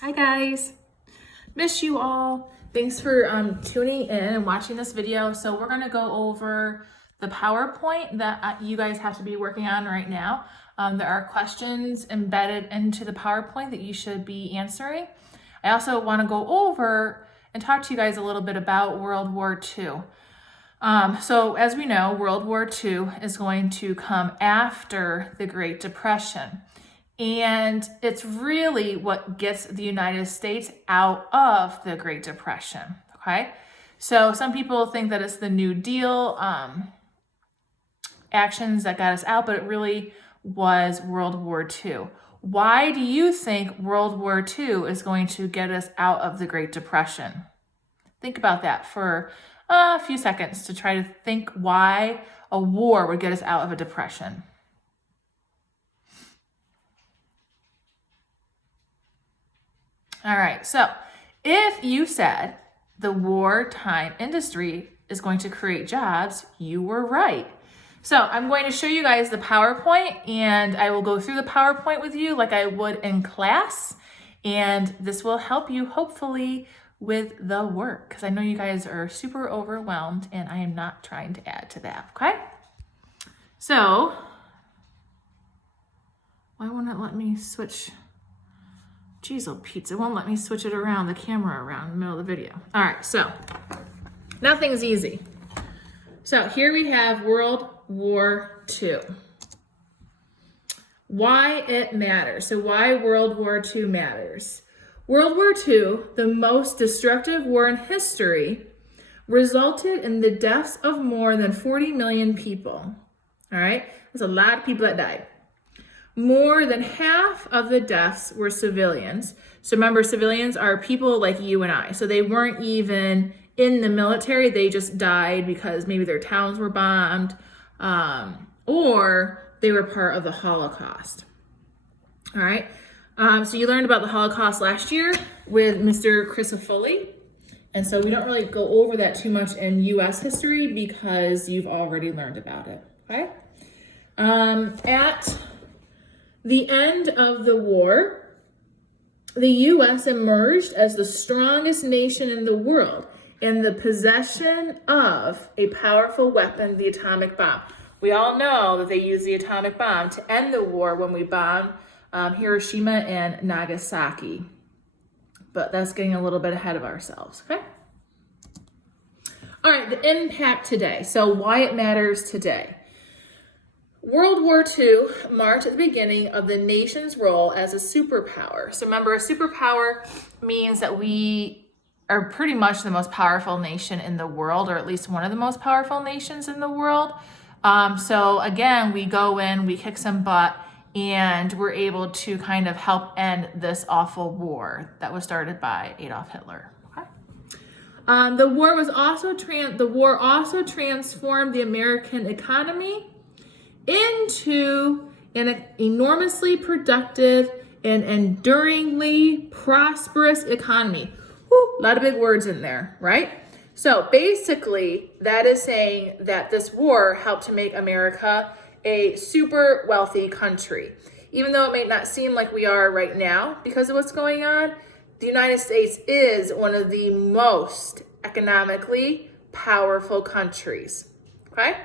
Hi guys, miss you all. Thanks for tuning in and watching this video. So we're gonna go over the PowerPoint that you guys have to be working on right now. There are questions embedded into the PowerPoint that you should be answering. I also wanna go over and talk to you guys a little bit about World War II. So as we know, World War II is going to come after the Great Depression. And it's really what gets the United States out of the Great Depression, okay? So some people think that it's the New Deal actions that got us out, but it really was World War II. Why do you think World War II is going to get us out of the Great Depression? Think about that for a few seconds to try to think why a war would get us out of a depression. All right, so if you said the wartime industry is going to create jobs, you were right. So I'm going to show you guys the PowerPoint, and I will go through the PowerPoint with you like I would in class, and this will help you hopefully with the work, because I know you guys are super overwhelmed and I am not trying to add to that, okay? So, why won't it let me switch? Jeez, oh Pete, it won't let me switch it around, the camera around in the middle of the video. All right, so nothing's easy. So here we have World War II. Why it matters. So why World War II matters. World War II, the most destructive war in history, resulted in the deaths of more than 40 million people. All right, that's a lot of people that died. More than half of the deaths were civilians. So remember, civilians are people like you and I. So they weren't even in the military. They just died because maybe their towns were bombed or they were part of the Holocaust. All right. So you learned about the Holocaust last year with Mr. Crisafulli. And so we don't really go over that too much in U.S. history because you've already learned about it. Okay. At the end of the war, the U.S. emerged as the strongest nation in the world in the possession of a powerful weapon, the atomic bomb. We all know that they used the atomic bomb to end the war when we bombed Hiroshima and Nagasaki. But that's getting a little bit ahead of ourselves, okay? All right, the impact today. So why it matters today. World War II marked the beginning of the nation's role as a superpower. So remember, a superpower means that we are pretty much the most powerful nation in the world, or at least one of the most powerful nations in the world. So again, we go in, we kick some butt, and we're able to kind of help end this awful war that was started by Adolf Hitler. Okay. The war also transformed the American economy into an enormously productive and enduringly prosperous economy. Whew, a lot of big words in there, right? So basically, that is saying that this war helped to make America a super wealthy country. Even though it may not seem like we are right now because of what's going on, the United States is one of the most economically powerful countries, okay?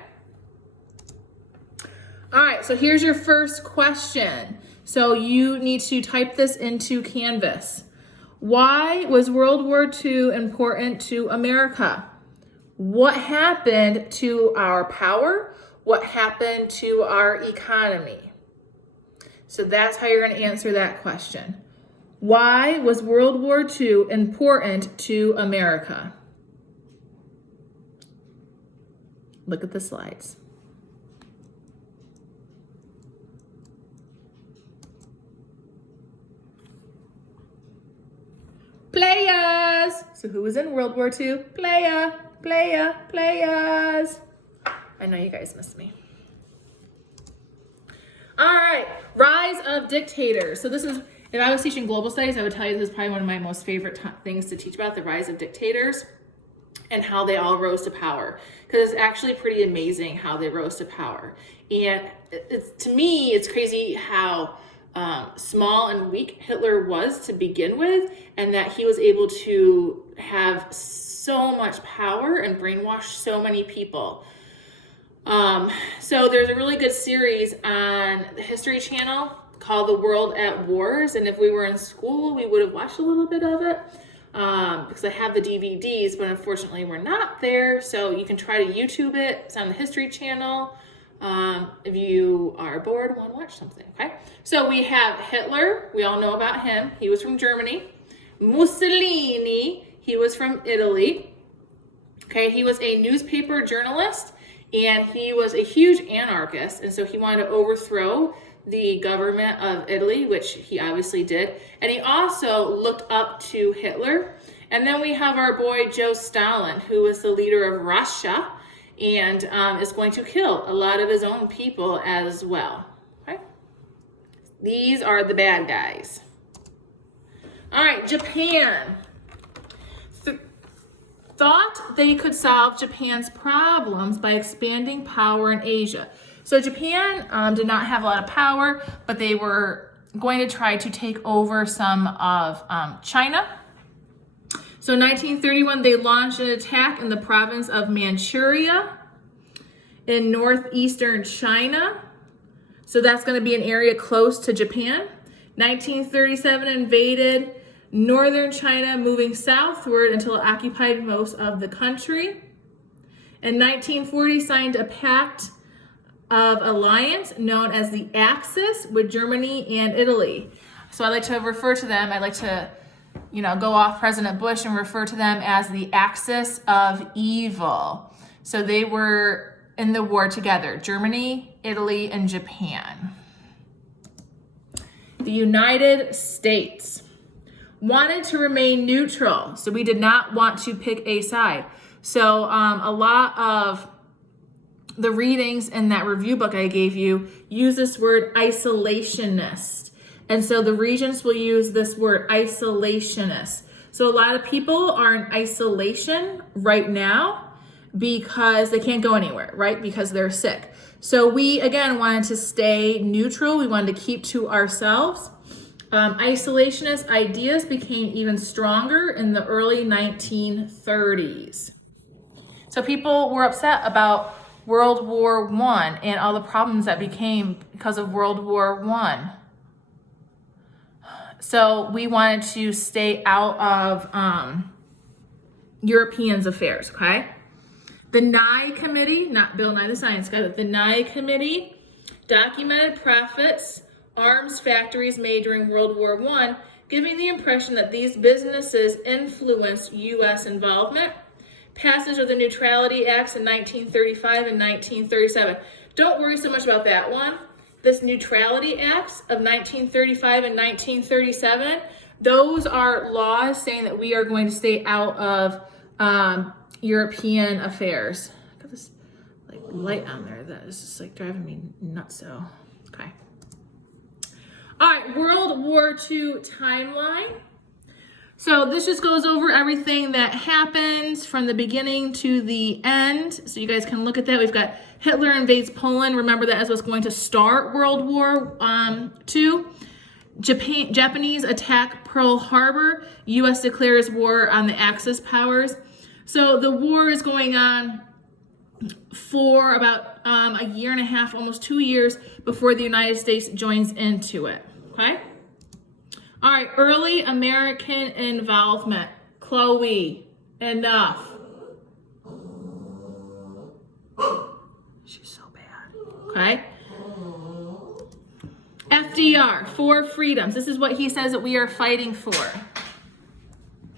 All right, so here's your first question. So you need to type this into Canvas. Why was World War II important to America? What happened to our power? What happened to our economy? So that's how you're going to answer that question. Why was World War II important to America? Look at the slides. Players. So who was in World War II? Players. I know you guys miss me. All right, rise of dictators. So this is, if I was teaching global studies, I would tell you this is probably one of my most favorite things to teach about, the rise of dictators and how they all rose to power. Because it's actually pretty amazing how they rose to power. And to me, it's crazy how small and weak Hitler was to begin with, and that he was able to have so much power and brainwash so many people. So there's a really good series on the History Channel called The World at Wars, and if we were in school, we would have watched a little bit of it, because I have the DVDs, but unfortunately we're not there, so you can try to YouTube it. It's on the History Channel. If you are bored and want to watch something, okay? So we have Hitler, we all know about him. He was from Germany. Mussolini, he was from Italy. Okay, he was a newspaper journalist, and he was a huge anarchist, and so he wanted to overthrow the government of Italy, which he obviously did. And he also looked up to Hitler. And then we have our boy Joe Stalin, who was the leader of Russia, and is going to kill a lot of his own people as well. Okay? These are the bad guys. All right, Japan. Thought they could solve Japan's problems by expanding power in Asia. So Japan did not have a lot of power, but they were going to try to take over some of China. So in 1931, they launched an attack in the province of Manchuria in northeastern China. So that's going to be an area close to Japan. 1937 invaded northern China, moving southward until it occupied most of the country. In 1940, signed a pact of alliance known as the Axis with Germany and Italy. So I like to refer to them, I like to go off President Bush and refer to them as the axis of evil. So they were in the war together, Germany, Italy, and Japan. The United States wanted to remain neutral, so we did not want to pick a side. So a lot of the readings in that review book I gave you use this word isolationist. And so the regents will use this word isolationist. So a lot of people are in isolation right now because they can't go anywhere, right? Because they're sick. So we, again, wanted to stay neutral. We wanted to keep to ourselves. Isolationist ideas became even stronger in the early 1930s. So people were upset about World War I and all the problems that became because of World War I. So we wanted to stay out of Europeans' affairs, okay? The Nye Committee, not Bill Nye the Science Guy, but the Nye Committee documented profits arms factories made during World War I, giving the impression that these businesses influenced U.S. involvement. Passage of the Neutrality Acts in 1935 and 1937. Don't worry so much about that one. This Neutrality Acts of 1935 and 1937, those are laws saying that we are going to stay out of European affairs. Got this light on there that is just driving me nuts. So, okay. All right, World War II timeline. So this just goes over everything that happens from the beginning to the end. So you guys can look at that. We've got Hitler invades Poland. Remember that as what's going to start World War II. Japanese attack Pearl Harbor. U.S. declares war on the Axis powers. So the war is going on for about a year and a half, almost 2 years before the United States joins into it. Okay? All right, early American involvement. Chloe, enough. She's so bad. Okay? FDR, four freedoms. This is what he says that we are fighting for.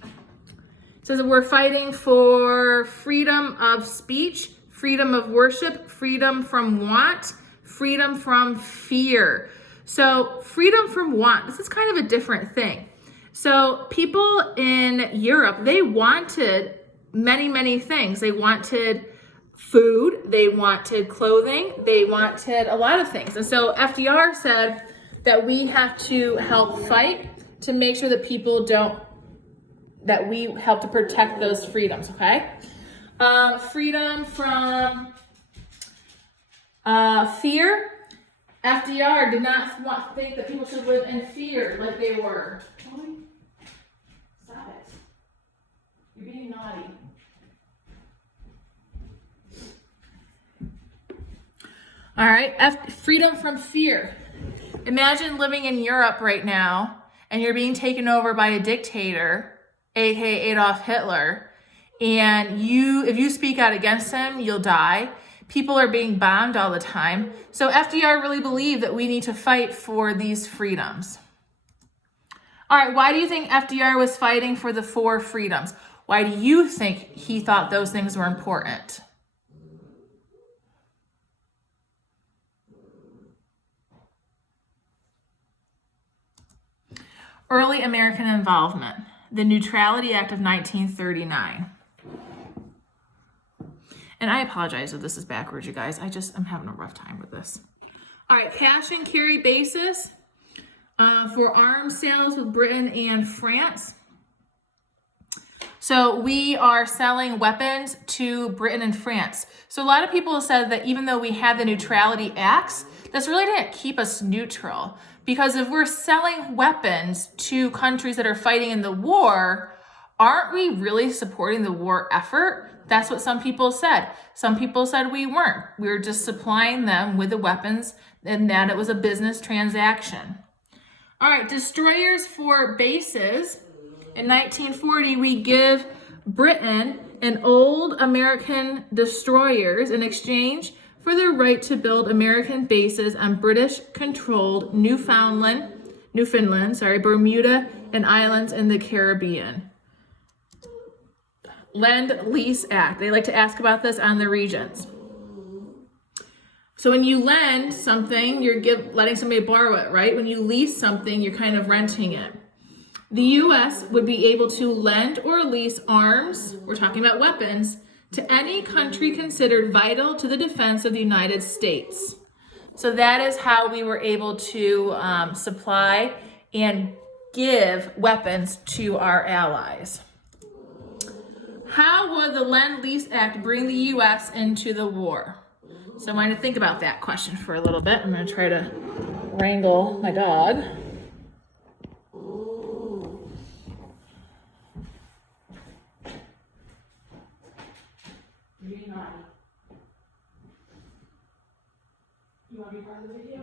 It says that we're fighting for freedom of speech, freedom of worship, freedom from want, freedom from fear. So freedom from want, this is kind of a different thing. So people in Europe, they wanted many, many things. They wanted food, they wanted clothing, they wanted a lot of things. And so FDR said that we have to help fight to make sure that people that we help to protect those freedoms, okay? Freedom from fear. FDR did not think that people should live in fear like they were. Stop it. You're being naughty. All right, freedom from fear. Imagine living in Europe right now and you're being taken over by a dictator, aka Adolf Hitler, and if you speak out against him, you'll die. People are being bombed all the time. So FDR really believed that we need to fight for these freedoms. All right, why do you think FDR was fighting for the 4 freedoms? Why do you think he thought those things were important? Early American involvement, the Neutrality Act of 1939. And I apologize if this is backwards, you guys. I'm having a rough time with this. All right, cash and carry basis for arms sales with Britain and France. So we are selling weapons to Britain and France. So a lot of people have said that even though we had the Neutrality Acts, this really didn't keep us neutral. Because if we're selling weapons to countries that are fighting in the war, aren't we really supporting the war effort? That's what some people said. Some people said we weren't. We were just supplying them with the weapons and that it was a business transaction. All right, destroyers for bases. In 1940, we give Britain an old American destroyers in exchange for their right to build American bases on British-controlled Newfoundland, Bermuda, and islands in the Caribbean. Lend-Lease Act. They like to ask about this on the Regents. So when you lend something, you're letting somebody borrow it, right? When you lease something, you're kind of renting it. The U.S. would be able to lend or lease arms, we're talking about weapons, to any country considered vital to the defense of the United States. So that is how we were able to supply and give weapons to our allies. How would the Lend-Lease Act bring the U.S. into the war? So I'm going to think about that question for a little bit. I'm going to try to wrangle my dog. You're being naughty. You want to be part of the video?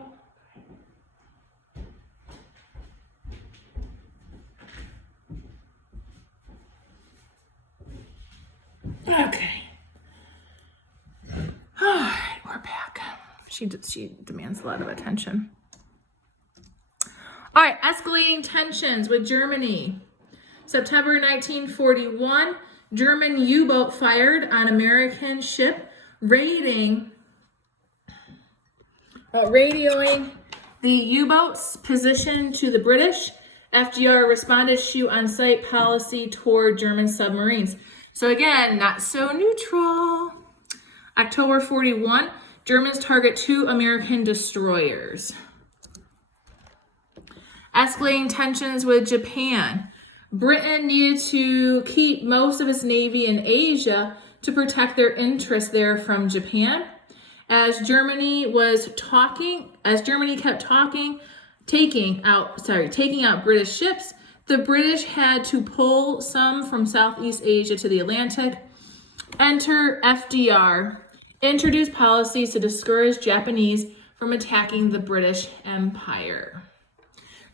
Okay. All right, we're back. She demands a lot of attention. All right, escalating tensions with Germany. September 1941, German U-boat fired on American ship, radioing the U-boat's position to the British. FDR responded to shoot on-sight policy toward German submarines. So again, not so neutral. October 41, Germans target 2 American destroyers. Escalating tensions with Japan. Britain needed to keep most of its navy in Asia to protect their interests there from Japan. As Germany kept taking out British ships, the British had to pull some from Southeast Asia to the Atlantic. Enter FDR, introduced policies to discourage Japanese from attacking the British Empire.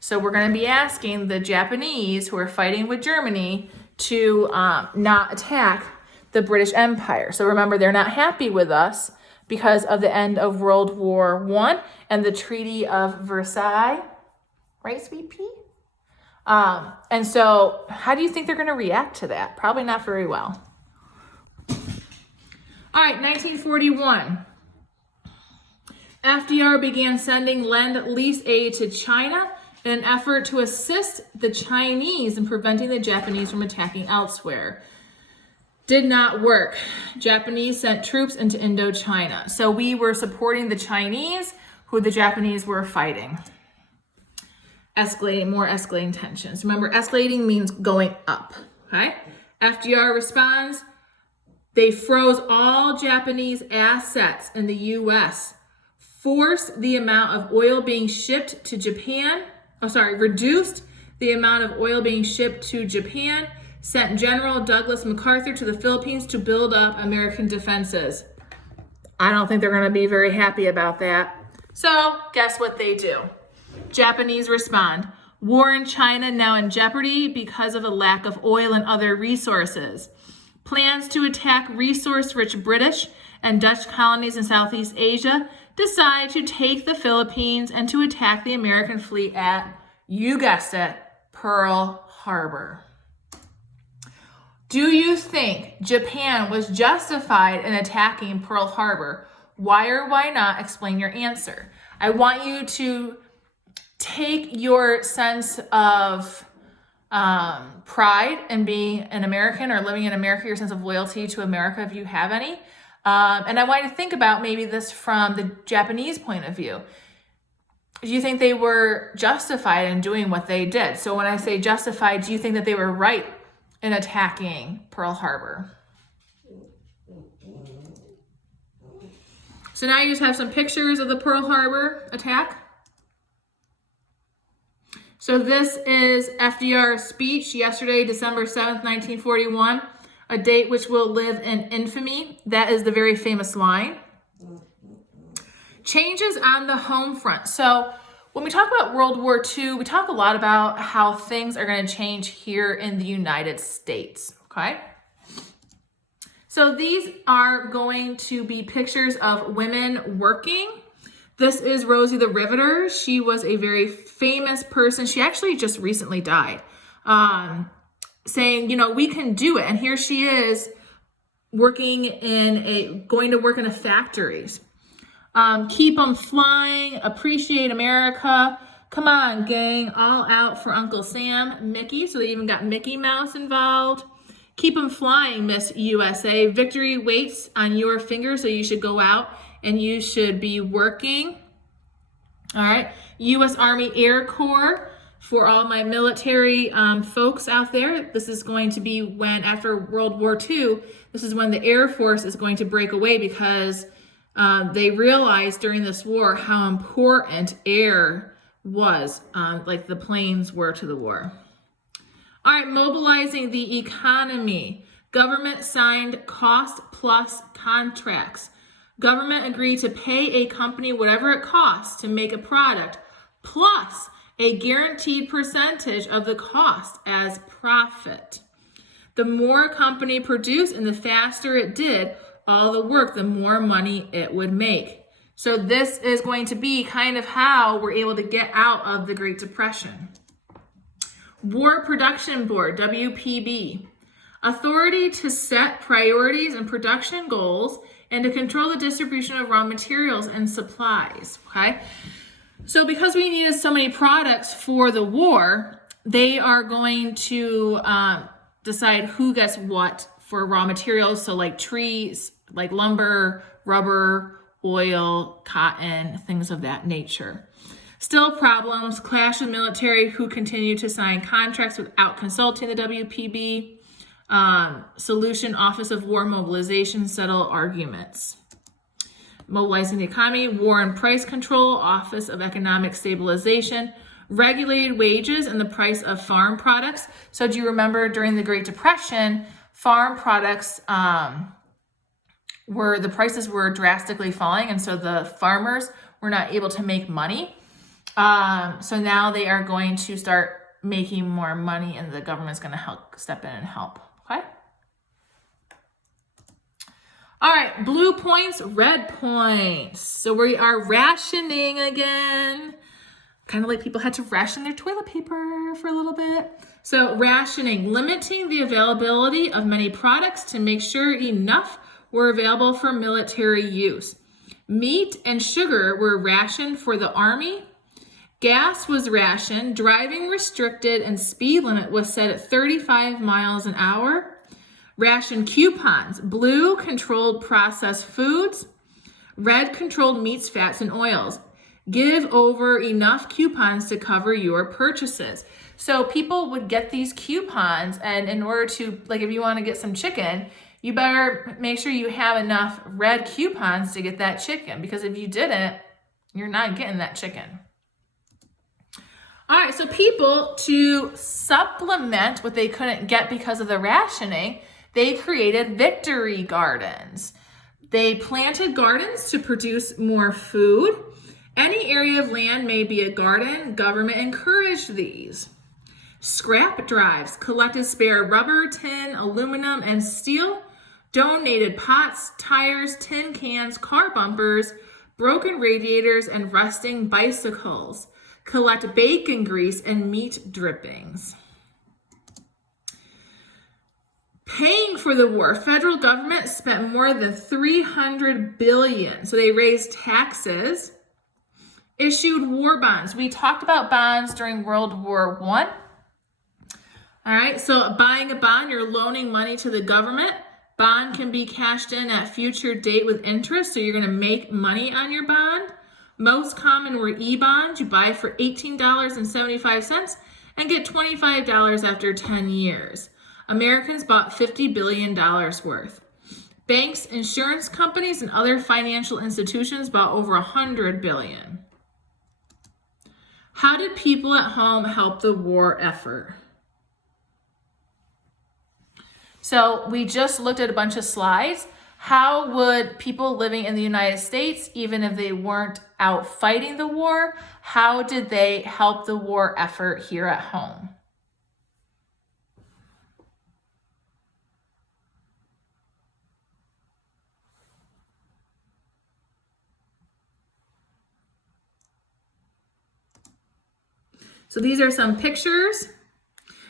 So we're going to be asking the Japanese who are fighting with Germany to not attack the British Empire. So remember, they're not happy with us because of the end of World War I and the Treaty of Versailles. Right, sweet pea? And so how do you think they're going to react to that? Probably not very well. All right, 1941. FDR began sending Lend-Lease aid to China in an effort to assist the Chinese in preventing the Japanese from attacking elsewhere. Did not work. Japanese sent troops into Indochina. So we were supporting the Chinese, who the Japanese were fighting. More escalating tensions. Remember, escalating means going up, okay? FDR responds, they froze all Japanese assets in the U.S. forced the amount of oil being shipped to Japan. Reduced the amount of oil being shipped to Japan, sent General Douglas MacArthur to the Philippines to build up American defenses. I don't think they're going to be very happy about that. So guess what they do? Japanese respond. War in China now in jeopardy because of a lack of oil and other resources. Plans to attack resource-rich British and Dutch colonies in Southeast Asia decide to take the Philippines and to attack the American fleet at, you guessed it, Pearl Harbor. Do you think Japan was justified in attacking Pearl Harbor? Why or why not? Explain your answer. I want you to take your sense of pride in being an American or living in America, your sense of loyalty to America, if you have any. And I want you to think about maybe this from the Japanese point of view. Do you think they were justified in doing what they did? So when I say justified, do you think that they were right in attacking Pearl Harbor? So now you just have some pictures of the Pearl Harbor attack. So this is FDR's speech yesterday, December 7th, 1941, a date which will live in infamy. That is the very famous line. Changes on the home front. So when we talk about World War II, we talk a lot about how things are going to change here in the United States, okay? So these are going to be pictures of women working. This is Rosie the Riveter. She was a very famous person. She actually just recently died, saying, we can do it. And here she is going to work in a factories. Keep them flying, appreciate America. Come on, gang, all out for Uncle Sam, Mickey. So they even got Mickey Mouse involved. Keep them flying, Miss USA. Victory waits on your finger, so you should go out and you should be working. All right, U.S. Army Air Corps. For all my military folks out there, this is going to be when, after World War II, this is when the Air Force is going to break away because they realized during this war how important air was, like the planes were to the war. All right, mobilizing the economy. Government signed cost-plus contracts. Government agreed to pay a company whatever it costs to make a product, plus a guaranteed percentage of the cost as profit. The more a company produced and the faster it did all the work, the more money it would make. So this is going to be kind of how we're able to get out of the Great Depression. War Production Board, WPB. Authority to set priorities and production goals and to control the distribution of raw materials and supplies, okay? So because we needed so many products for the war, they are going to decide who gets what for raw materials. So like trees, like lumber, rubber, oil, cotton, things of that nature. Still problems, clash with military who continue to sign contracts without consulting the WPB. Solution, Office of War Mobilization, settle arguments. Mobilizing the economy, War and Price Control, Office of Economic Stabilization, regulated wages and the price of farm products. So do you remember during the Great Depression, farm products the prices were drastically falling, and so the farmers were not able to make money. So now they are going to start making more money, and the government's going to step in and help. Okay. All right, blue points, red points. So we are rationing again. Kind of like people had to ration their toilet paper for a little bit. So rationing, limiting the availability of many products to make sure enough were available for military use. Meat and sugar were rationed for the Army. Gas was rationed, driving restricted, and speed limit was set at 35 miles an hour. Ration coupons. Blue controlled processed foods. Red controlled meats, fats, and oils. Give over enough coupons to cover your purchases. So people would get these coupons, and in order to, like if you want to get some chicken, you better make sure you have enough red coupons to get that chicken, because if you didn't, You're not getting that chicken. All right, so people, to supplement what they couldn't get because of the rationing, they created victory gardens. They planted gardens to produce more food. Any area of land may be a garden. Government encouraged these. Scrap drives collected spare rubber, tin, aluminum, and steel. Donated pots, tires, tin cans, car bumpers, broken radiators, and rusting bicycles. Collect bacon grease and meat drippings. Paying for the war, federal government spent more than $300 billion. So they raised taxes, issued war bonds. We talked about bonds during World War I. All right, so buying a bond, you're loaning money to the government. Bond can be cashed in at future date with interest, so you're going to make money on your bond. Most common were e-bonds. You buy for $18.75 and get $25 after 10 years. Americans bought $50 billion worth. Banks, insurance companies, and other financial institutions bought over $100 billion. How did people at home help the war effort? So we just looked at a bunch of slides. How would people living in the United States, even if they weren't out fighting the war, how did they help the war effort here at home? So these are some pictures.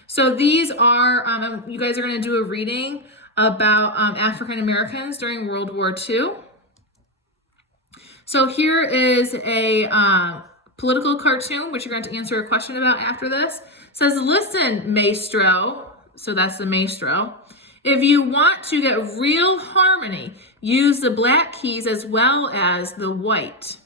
So these are, you guys are going to do a reading about African Americans during World War II. So here is a political cartoon, which you're going to answer a question about after this. It says, listen, maestro. So that's the maestro. If you want to get real harmony, use the black keys as well as the white.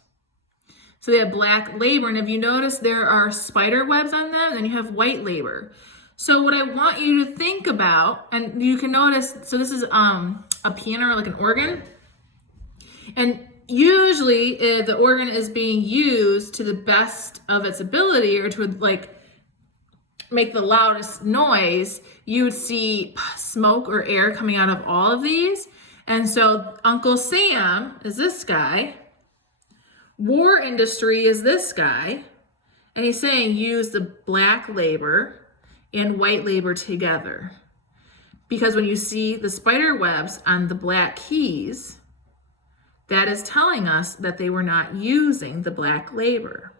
So they have black labor, and if you notice, there are spider webs on them, and then you have white labor. So what I want you to think about, and you can notice, so this is a piano or like an organ, and usually if the organ is being used to the best of its ability or to like make the loudest noise, you would see smoke or air coming out of all of these. And so Uncle Sam is this guy. War industry is this guy. And he's saying use the black labor and white labor together. Because when you see the spider webs on the black keys, that is telling us that they were not using the black labor.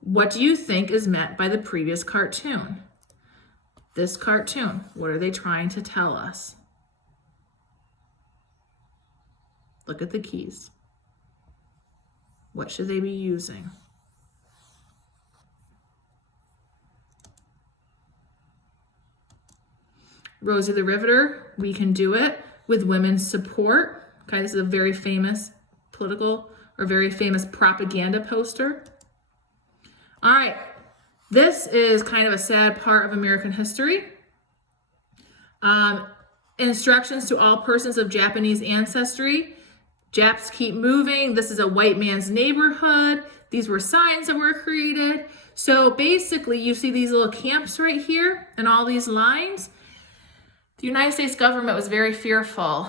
What do you think is meant by the previous cartoon? This cartoon, what are they trying to tell us? Look at the keys. What should they be using? Rosie the Riveter, we can do it with women's support. Okay, this is a very famous political or very famous propaganda poster. All right, this is kind of a sad part of American history. Instructions to all persons of Japanese ancestry. Japs keep moving. This is a white man's neighborhood. These were signs that were created. So basically, you see these little camps right here and all these lines. The United States government was very fearful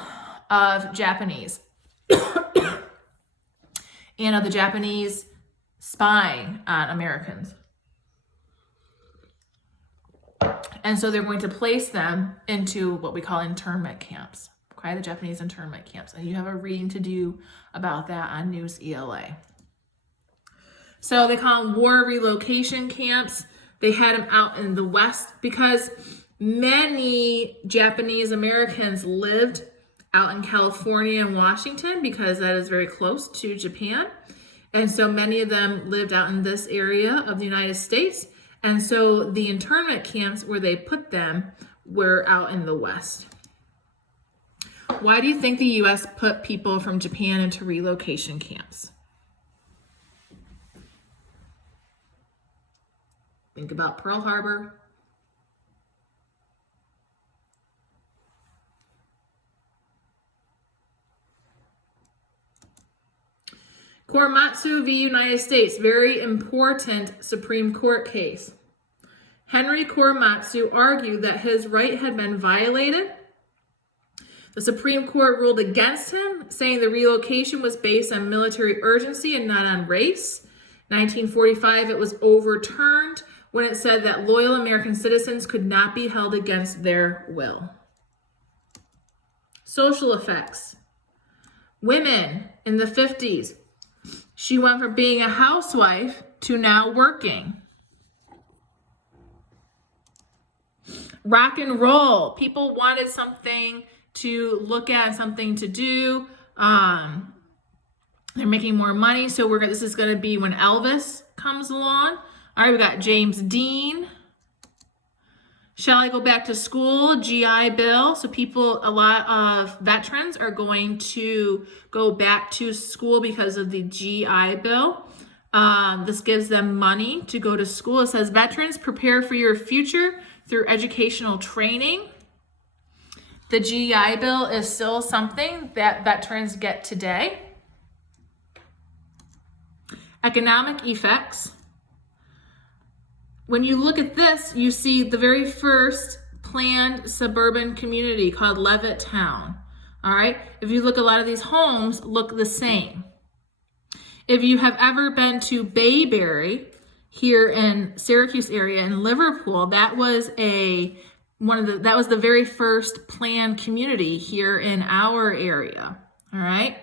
of Japanese and of the Japanese spying on Americans. And so they're going to place them into what we call internment camps. Okay, the Japanese internment camps. And you have a reading to do about that on News ELA. So they call them war relocation camps. They had them out in the West because many Japanese Americans lived out in California and Washington because that is very close to Japan. And so many of them lived out in this area of the United States. And so the internment camps where they put them were out in the West. Why do you think the U.S. put people from Japan into relocation camps? Think about Pearl Harbor. Korematsu v. United States, very important Supreme Court case. Henry Korematsu argued that his right had been violated. The Supreme Court ruled against him, saying the relocation was based on military urgency and not on race. 1945, it was overturned when it said that loyal American citizens could not be held against their will. Social effects. Women in the 50s. She went from being a housewife to now working. Rock and roll. People wanted something to look at, something to do. They're making more money, so this is going to be when Elvis comes along. All right, we got James Dean. Shall I go back to school? GI Bill. So a lot of veterans are going to go back to school because of the GI Bill. This gives them money to go to school. It says, veterans, prepare for your future through educational training. The GI Bill is still something that veterans get today. Economic effects. When you look at this, you see the very first planned suburban community called Levittown. All right. If you look, a lot of these homes look the same. If you have ever been to Bayberry here in Syracuse area in Liverpool, that was the very first planned community here in our area. All right.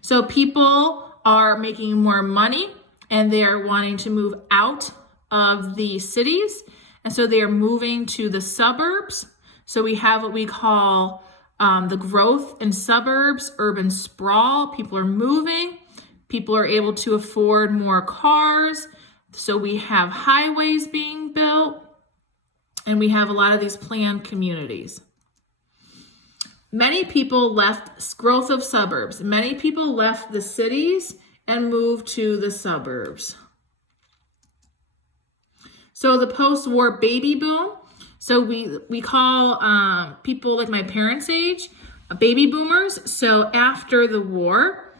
So people are making more money and they are wanting to move out of the cities. And so they are moving to the suburbs. So we have what we call the growth in suburbs, urban sprawl. People are moving. People are able to afford more cars. So we have highways being built. And we have a lot of these planned communities. Many people left growth of suburbs. Many people left the cities and moved to the suburbs. So the post-war baby boom. So we call people like my parents' age baby boomers. So after the war,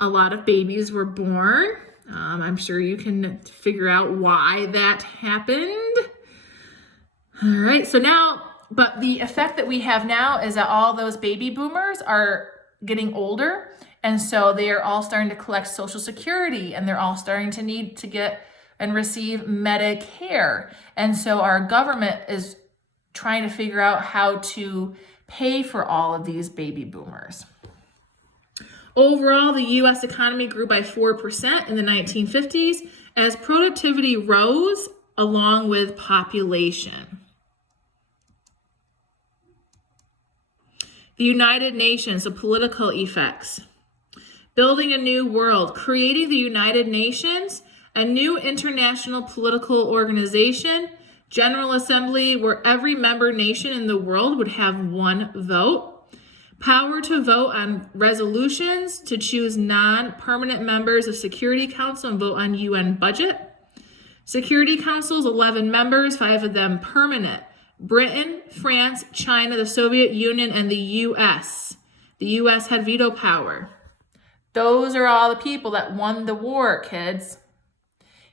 a lot of babies were born. I'm sure you can figure out why that happened. All right, so now, but the effect that we have now is that all those baby boomers are getting older. And so they are all starting to collect Social Security, and they're all starting to need to get and receive Medicare. And so our government is trying to figure out how to pay for all of these baby boomers. Overall, the U.S. economy grew by 4% in the 1950s as productivity rose along with population. The United Nations, the political effects. Building a new world, creating the United Nations, a new international political organization, General Assembly, where every member nation in the world would have one vote. Power to vote on resolutions, to choose non-permanent members of Security Council and vote on UN budget. Security Council's 11 members, 5 of them permanent. Britain, France, China, the Soviet Union, and the U.S. The U.S. had veto power. Those are all the people that won the war, kids.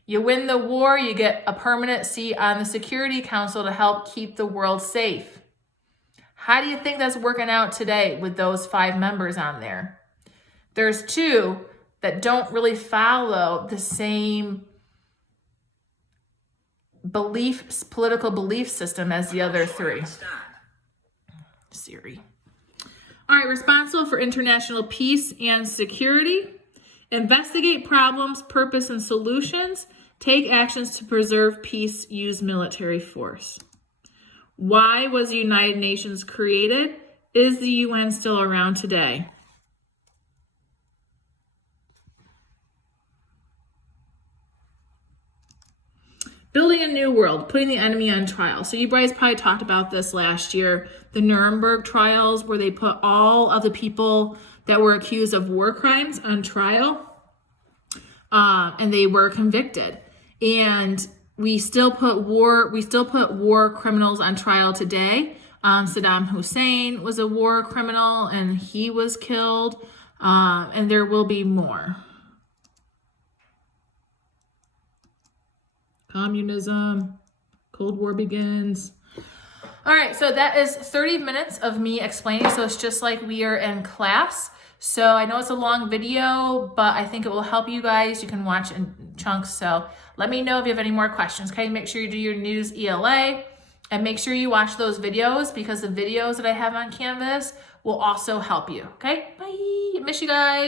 You win the war, you get a permanent seat on the Security Council to help keep the world safe. How do you think that's working out today with those 5 members on there? There's 2 that don't really follow the same political belief system as the other 3. Siri. All right, responsible for international peace and security. Investigate problems, purpose, and solutions. Take actions to preserve peace. Use military force. Why was the United Nations created? Is the UN still around today? Building a new world, putting the enemy on trial. So you guys probably talked about this last year, the Nuremberg trials, where they put all of the people that were accused of war crimes on trial, and they were convicted. And we still put war criminals on trial today. Saddam Hussein was a war criminal and he was killed, and there will be more. Communism, Cold War begins. All right, so that is 30 minutes of me explaining. So it's just like we are in class. So I know it's a long video, but I think it will help you guys. You can watch in chunks. So let me know if you have any more questions. Okay, make sure you do your news ELA and make sure you watch those videos because the videos that I have on Canvas will also help you. Okay, bye. Miss you guys.